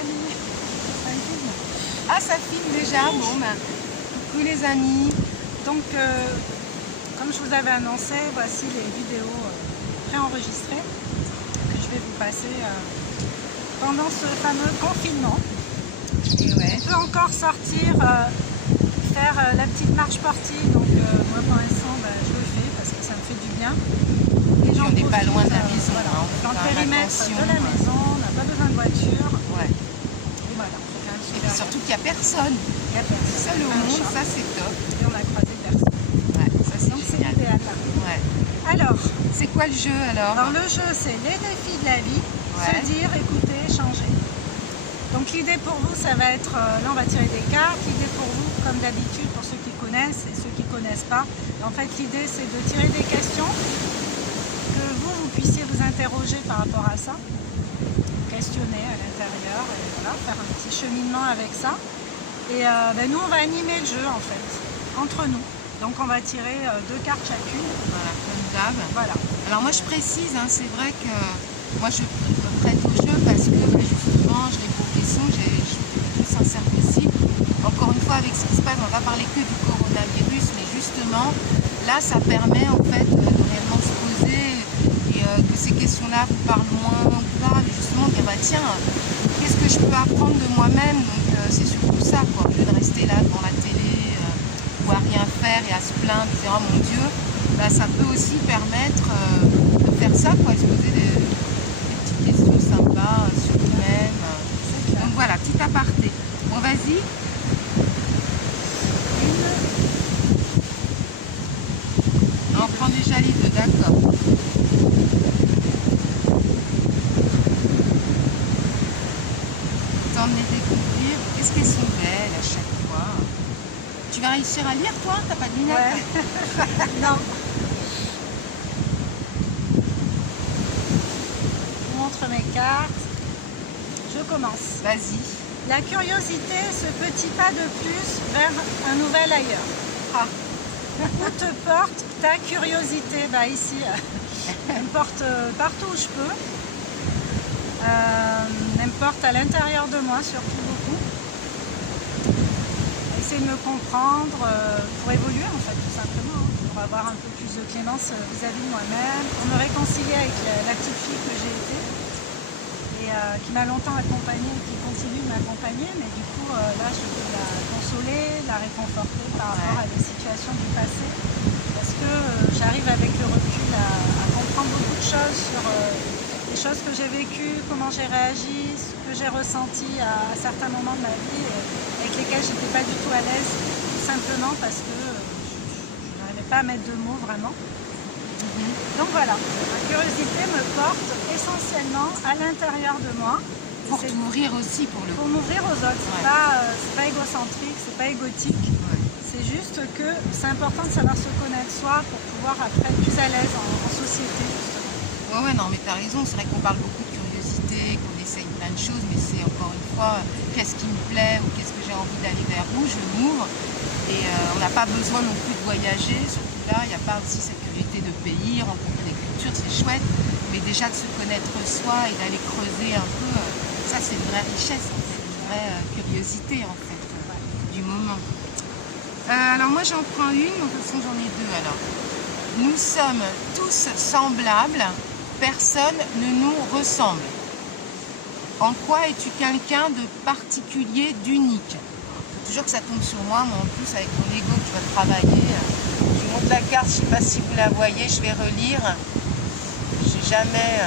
famille. Ah, ça filme déjà. Bon, ben, coucou les amis. Donc, comme je vous avais annoncé, voici les vidéos préenregistrées que je vais vous passer pendant ce fameux confinement. Et ouais. On peut encore sortir, faire la petite marche sportive. Donc, moi pour l'instant, je le fais parce que ça me fait du bien. Et on n'est pas loin de la maison. Voilà, Hein, dans le périmètre de la maison, on n'a pas besoin de voiture. Ouais. Et voilà, et puis surtout qu'il n'y a personne. Il y a personne. Seul au monde, ça c'est top. Et on a croisé personne. Ouais, ça c'est donc génial. C'est idéal. Ouais. Alors, c'est quoi le jeu alors? Alors le jeu, c'est les défis de la vie, se dire, écouter, changer. Donc l'idée pour vous, ça va être, là on va tirer des cartes, l'idée pour vous, comme d'habitude, pour ceux qui connaissent et ceux qui ne connaissent pas, en fait l'idée c'est de tirer des questions, que vous puissiez vous interroger par rapport à ça, questionner à l'intérieur, et voilà, faire un petit cheminement avec ça. Et nous on va animer le jeu en fait, entre nous. Donc on va tirer 2 cartes chacune. Voilà, comme d'hab. Voilà. Alors moi je précise, hein, c'est vrai que moi je me prête au jeu parce que justement je réponds aux questions, je suis le plus sincère possible. Encore une fois avec ce qui se passe, on va parler que du coronavirus, mais justement là ça permet en fait de réellement se poser et que ces questions-là vous parlent moins ou pas, mais justement dire bah tiens, qu'est-ce que je peux apprendre de moi-même? Donc c'est surtout ça quoi, au lieu de rester là devant la télé, à rien faire et à se plaindre, dire oh mon Dieu, bah, ça peut aussi permettre de faire ça, quoi, se poser des petites questions sympas sur nous-mêmes. Donc voilà, petit aparté. Bon, vas-y. On prend déjà les 2, d'accord. Temps de les découvrir. Qu'est-ce qu'elles sont belles à chaque fois. Tu vas réussir à lire, toi? T'as pas de lunettes? Ouais. Non. Je vous montre mes cartes. Je commence. Vas-y. La curiosité, ce petit pas de plus vers un nouvel ailleurs. Ah. Où te porte ta curiosité? Bah ici, elle me porte partout où je peux. Elle me porte à l'intérieur de moi, surtout beaucoup. Essayer de me comprendre pour évoluer en fait, tout simplement, pour avoir un peu plus de clémence vis-à-vis de moi-même, pour me réconcilier avec la petite fille que j'ai été et qui m'a longtemps accompagnée et qui continue de m'accompagner, mais du coup là je veux la consoler, la réconforter par rapport à des situations du passé, parce que j'arrive avec le recul à comprendre beaucoup de choses sur les choses que j'ai vécues, comment j'ai réagi, ce que j'ai ressenti à certains moments de ma vie et avec lesquels je n'étais pas du tout à l'aise, tout simplement parce que je n'arrivais pas à mettre de mots vraiment. Donc voilà, ma curiosité me porte essentiellement à l'intérieur de moi. Pour t'ouvrir aussi pour le Pour m'ouvrir aux autres, c'est pas égocentrique, c'est pas égotique. C'est juste que c'est important de savoir se connaître soi pour pouvoir après être plus à l'aise en société. Ouais, non, mais tu as raison, c'est vrai qu'on parle beaucoup de curiosité, qu'on essaye plein de choses, mais c'est encore une fois, qu'est-ce qui me plaît ou qu'est-ce que j'ai envie d'aller vers où, je m'ouvre. Et on n'a pas besoin non plus de voyager, surtout là, il n'y a pas aussi cette curiosité de pays, rencontrer des cultures, c'est chouette, mais déjà de se connaître soi et d'aller creuser un peu, ça c'est une vraie richesse, en fait, une vraie curiosité en fait, du moment. Alors moi j'en prends une, de toute façon j'en ai 2 alors. Nous sommes tous semblables, personne ne nous ressemble. En quoi es-tu quelqu'un de particulier, d'unique? Faut toujours que ça tombe sur moi, en plus avec mon ego que je dois travailler. Je vous montre la carte, je ne sais pas si vous la voyez, je vais relire. J'ai jamais...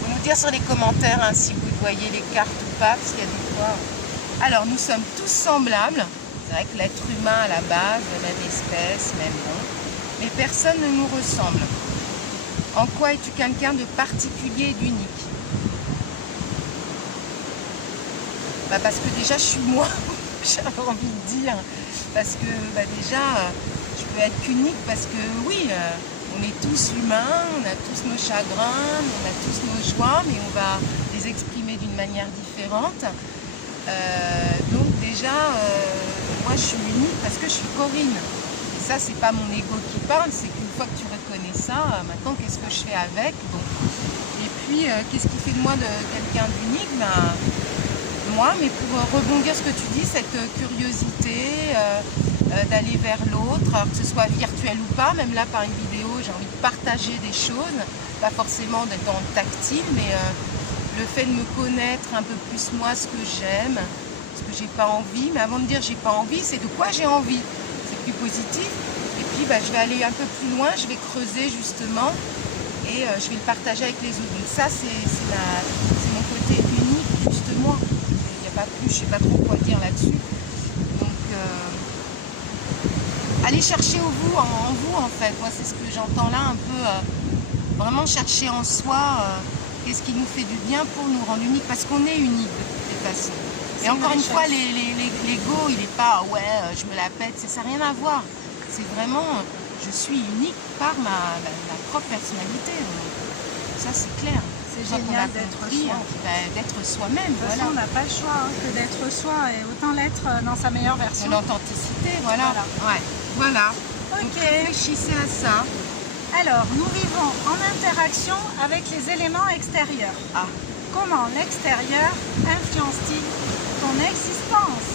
Vous nous dire sur les commentaires hein, si vous voyez les cartes ou pas, parce qu'il y a des fois... Alors, nous sommes tous semblables. C'est vrai que l'être humain à la base, la même espèce, même nom. Mais personne ne nous ressemble. En quoi es-tu quelqu'un de particulier et d'unique? Bah parce que déjà je suis moi, j'avais envie de dire. Parce que déjà, je peux être qu'unique parce que oui, on est tous humains, on a tous nos chagrins, on a tous nos joies, mais on va les exprimer d'une manière différente. Donc déjà, moi je suis unique parce que je suis Corinne. Et ça, c'est pas mon ego qui parle, c'est qu'une fois que tu reconnais ça, maintenant qu'est-ce que je fais avec? Bon. Et puis puis, qu'est-ce qui fait de moi quelqu'un d'unique? Moi, mais pour rebondir ce que tu dis, cette curiosité d'aller vers l'autre, que ce soit virtuel ou pas, même là par une vidéo, j'ai envie de partager des choses, pas forcément d'être dans le tactile, mais le fait de me connaître un peu plus moi, ce que j'aime, ce que j'ai pas envie, mais avant de dire j'ai pas envie, c'est de quoi j'ai envie, c'est plus positif, et puis je vais aller un peu plus loin, je vais creuser justement, et je vais le partager avec les autres. Donc ça, c'est mon côté unique, juste moi. Il n'y a pas plus, je sais pas trop quoi dire là-dessus. Donc, allez chercher en vous en fait. Moi, c'est ce que j'entends là un peu. Vraiment chercher en soi qu'est-ce qui nous fait du bien pour nous rendre unique, parce qu'on est unique de toutes les façons. Et encore une fois, l'ego, il n'est pas ouais, je me la pète, ça n'a rien à voir. C'est vraiment, je suis unique par ma propre personnalité. Ça, c'est clair. C'est génial d'être soi. D'être soi-même. De toute façon, on n'a pas le choix que d'être soi, et autant l'être dans sa meilleure version. L'authenticité, voilà. Ouais. Voilà. Ok. Donc, réfléchissez à ça. Alors, nous vivons en interaction avec les éléments extérieurs. Ah. Comment l'extérieur influence-t-il ton existence?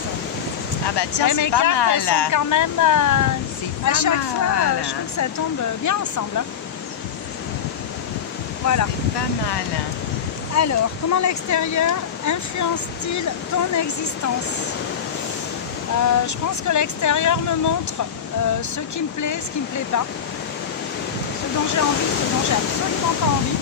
Ah bah tiens, c'est mes pas cartes, mal. elles sont quand même, à chaque mal. fois, je trouve que ça tombe bien ensemble. Hein. Voilà. C'est pas mal. Alors, comment l'extérieur influence-t-il ton existence? Je pense que l'extérieur me montre ce qui me plaît, ce qui me plaît pas. Ce dont j'ai envie, ce dont j'ai absolument pas envie.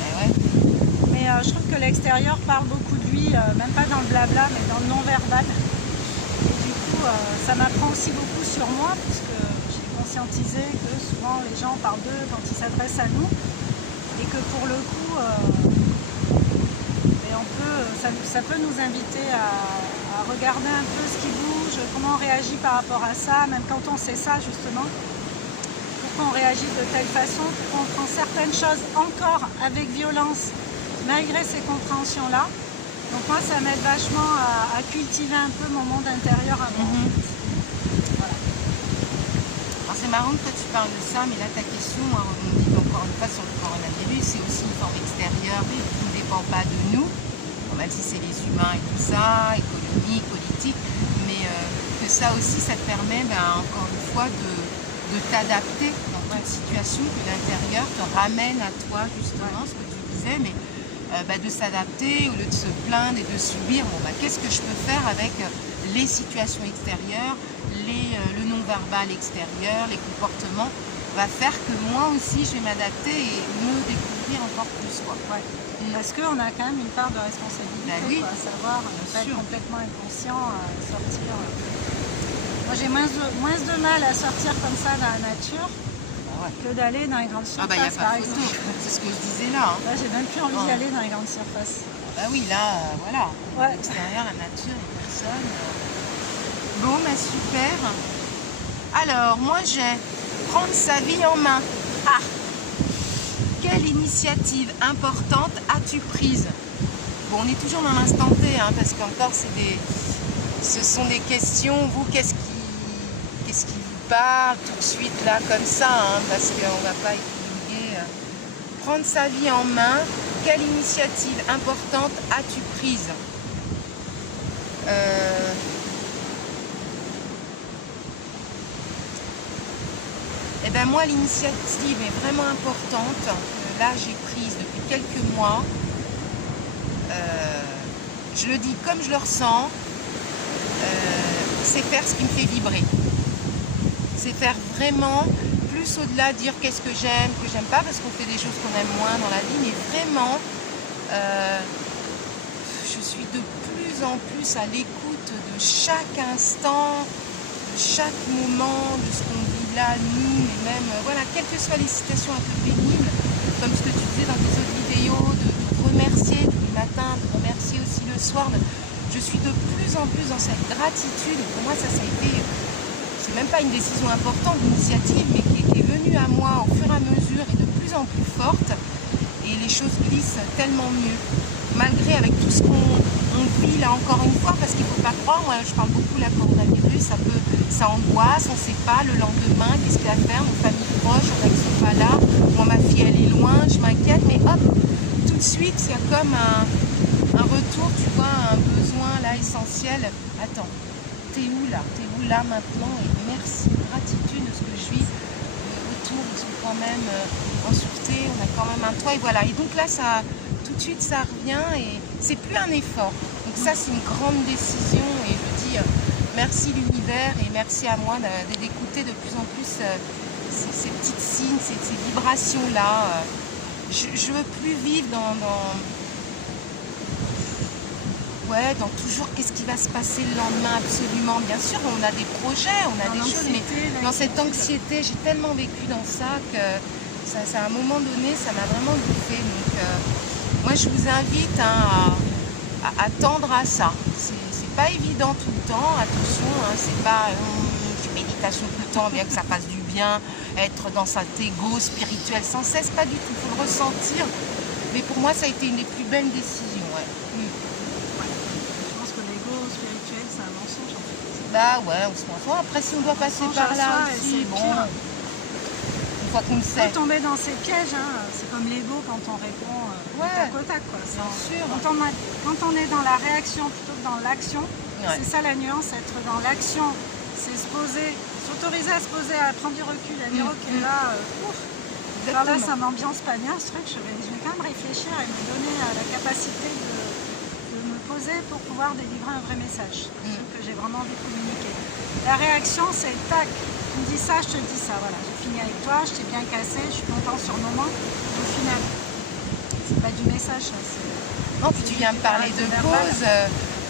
Mais je trouve que l'extérieur parle beaucoup de lui, même pas dans le blabla, mais dans le non-verbal. Et du coup, ça m'apprend aussi beaucoup sur moi, puisque j'ai conscientisé que souvent les gens parlent d'eux quand ils s'adressent à nous. Et que pour le coup, ça peut nous inviter à regarder un peu ce qui bouge, comment on réagit par rapport à ça, même quand on sait ça justement. Pourquoi on réagit de telle façon, pourquoi on prend certaines choses encore avec violence, malgré ces compréhensions-là. Donc moi, ça m'aide vachement à cultiver un peu mon monde intérieur à moi. Voilà. Alors c'est marrant que tu parles de ça, mais là ta question, on dit encore une fois sur le coronavirus, c'est aussi une forme extérieure qui ne dépend pas de nous, même si c'est les humains et tout ça, économique, politique, mais que ça aussi, ça te permet encore une fois de t'adapter dans toute situation, que l'intérieur te ramène à toi justement, ce que tu disais, mais de s'adapter au lieu de se plaindre et de subir. Bon, qu'est-ce que je peux faire avec les situations extérieures, le non-verbal extérieur, les comportements, va faire que moi aussi je vais m'adapter et me découvrir encore plus. Quoi. Ouais. Parce qu'on a quand même une part de responsabilité, oui. à savoir ne pas être complètement inconscient, sortir. Moi j'ai moins de mal à sortir comme ça dans la nature que d'aller dans les grandes surfaces. Il n'y a pas photo, c'est ce que je disais là. Hein. Là j'ai même plus envie d'y aller dans les grandes surfaces. Oui, là, voilà. Ouais. L'extérieur, la nature, les personnes. Bon, super. Alors, moi j'ai prendre sa vie en main. Ah! Quelle initiative importante as-tu prise? Bon, on est toujours dans l'instant T, hein, parce qu'encore ce sont des questions. Vous, qu'est-ce qui vous parle tout de suite là comme ça, hein, parce qu'on ne va pas équilibrer. Prendre sa vie en main. Quelle initiative importante as-tu prise? Eh bien moi, l'initiative est vraiment importante, que là j'ai prise depuis quelques mois. Je le dis comme je le ressens, c'est faire ce qui me fait vibrer. C'est faire vraiment, plus au-delà de dire qu'est-ce que j'aime pas, parce qu'on fait des choses qu'on aime moins dans la vie, mais vraiment, je suis de plus en plus à l'écoute de chaque instant, de chaque moment, de ce qu'on vit là, nous, mais même, voilà, quelles que soient les situations un peu pénibles, comme ce que tu disais dans tes autres vidéos, de remercier tous les matins, de remercier aussi le soir. Je suis de plus en plus dans cette gratitude. Pour moi, ça a été, c'est même pas une décision importante, une initiative, mais qui est venue à moi au fur et à mesure et de plus en plus forte. Et les choses glissent tellement mieux. Malgré avec tout ce qu'on vit là encore une fois, parce qu'il ne faut pas croire, moi je parle beaucoup de la coronavirus, ça angoisse, on ne sait pas le lendemain, qu'est-ce qu'il y a à faire, nos familles proches, on a qui ne sont pas là, moi ma fille elle est loin, je m'inquiète, mais hop, tout de suite, il y a comme un retour, tu vois, un besoin là essentiel. Attends, t'es où là? T'es où là maintenant? Et merci, gratitude de ce que je vis. Autour, ils sont quand même en sûreté, on a quand même un toit et voilà. Et donc là, ça, tout de suite, ça revient et c'est plus un effort. Donc ça, c'est une grande décision et je dis merci l'univers et merci à moi d'écouter de plus en plus ces petites signes, ces vibrations-là. Je veux plus vivre dans toujours qu'est-ce qui va se passer le lendemain absolument. Bien sûr, on a des projets, on a des choses, mais dans cette anxiété, j'ai tellement vécu dans ça que ça à un moment donné, ça m'a vraiment bouffé. Donc, moi, je vous invite à tendre à ça. C'est pas évident tout le temps, attention, hein, c'est pas une méditation tout le temps, bien que ça fasse du bien, être dans cet ego spirituel sans cesse, pas du tout, il faut le ressentir. Mais pour moi, ça a été une des plus belles décisions. Ouais. C'est un mensonge en fait. Bah ouais, on se mensoit. Après, si on doit passer par là aussi, bon, une fois qu'on le sait. On peut tomber dans ces pièges, hein. C'est comme l'ego quand on répond tac au tac. Quoi. Bien sûr. Quand on est dans la réaction plutôt que dans l'action, c'est ça la nuance, être dans l'action, c'est se poser, s'autoriser à se poser, à prendre du recul, à dire ok là, alors là ça m'ambiance pas bien ce truc, je vais quand même réfléchir et me donner la capacité de me poser pour pouvoir délivrer un vrai message, ce que j'ai vraiment envie de communiquer. La réaction c'est tac, tu me dis ça, je te dis ça, voilà, j'ai fini avec toi, je t'ai bien cassé, je suis content sur le moment, au final, c'est pas du message, ça, c'est... Non, puis tu viens me parler de pause,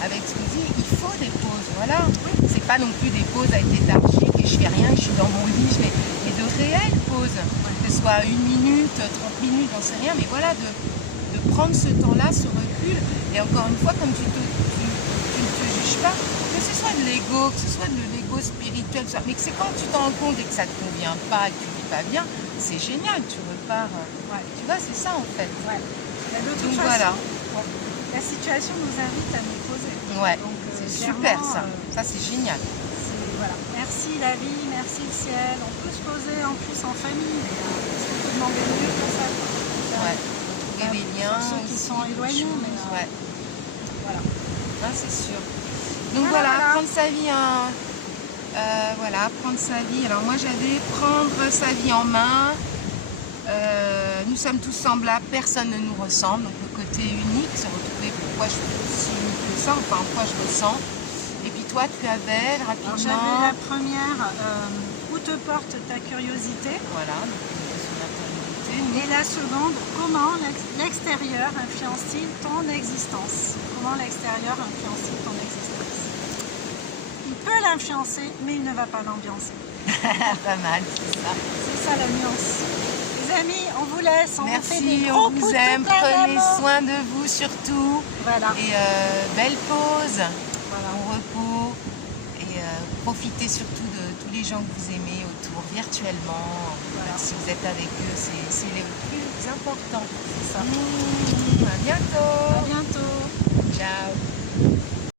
avec ce qu'on dit, il faut des pauses, voilà. C'est pas non plus des pauses à être léthargique et je fais rien, je suis dans mon lit, mais de réelles pauses, que ce soit 1 minute, 30 minutes, j'en sais rien, mais voilà, de prendre ce temps-là, ce recul, et encore une fois, comme tu ne te juges pas, que ce soit de l'ego, que ce soit de l'ego spirituel, mais que c'est quand tu t'en rends compte et que ça ne te convient pas et que tu ne vis pas bien, c'est génial, tu repars, tu vois, c'est ça en fait. Donc voilà. La situation nous invite à nous poser. Ouais, c'est super ça. Ça c'est génial. Voilà. Merci la vie, merci le ciel. On peut se poser en plus en famille, mais on peut demander mieux que ça. Ouais. Trouver des liens. Ceux qui sont éloignés, mais voilà. Ah, c'est sûr. Donc voilà, prendre sa vie prendre sa vie. Alors moi j'avais prendre sa vie en main. Nous sommes tous semblables, personne ne nous ressemble, donc le côté unique, se retrouver pourquoi je suis aussi unique que ça, enfin quoi je ressens. Et puis toi tu avais rapidement... J'avais la première, où te porte ta curiosité. Voilà, donc son intériorité. Et la seconde, comment l'extérieur influence-t-il ton existence? Comment l'extérieur influence-t-il ton existence? Il peut l'influencer, mais il ne va pas l'ambiancer. Pas mal, c'est ça. C'est ça la nuance. Les amis, on vous laisse, on vous fait des gros on vous aime, prenez soin de vous surtout. Voilà. Et belle pause, voilà. bon repos. Et profitez surtout de tous les gens que vous aimez autour, virtuellement. Voilà. Si vous êtes avec eux, c'est le plus important. C'est ça. À bientôt. À bientôt. Ciao.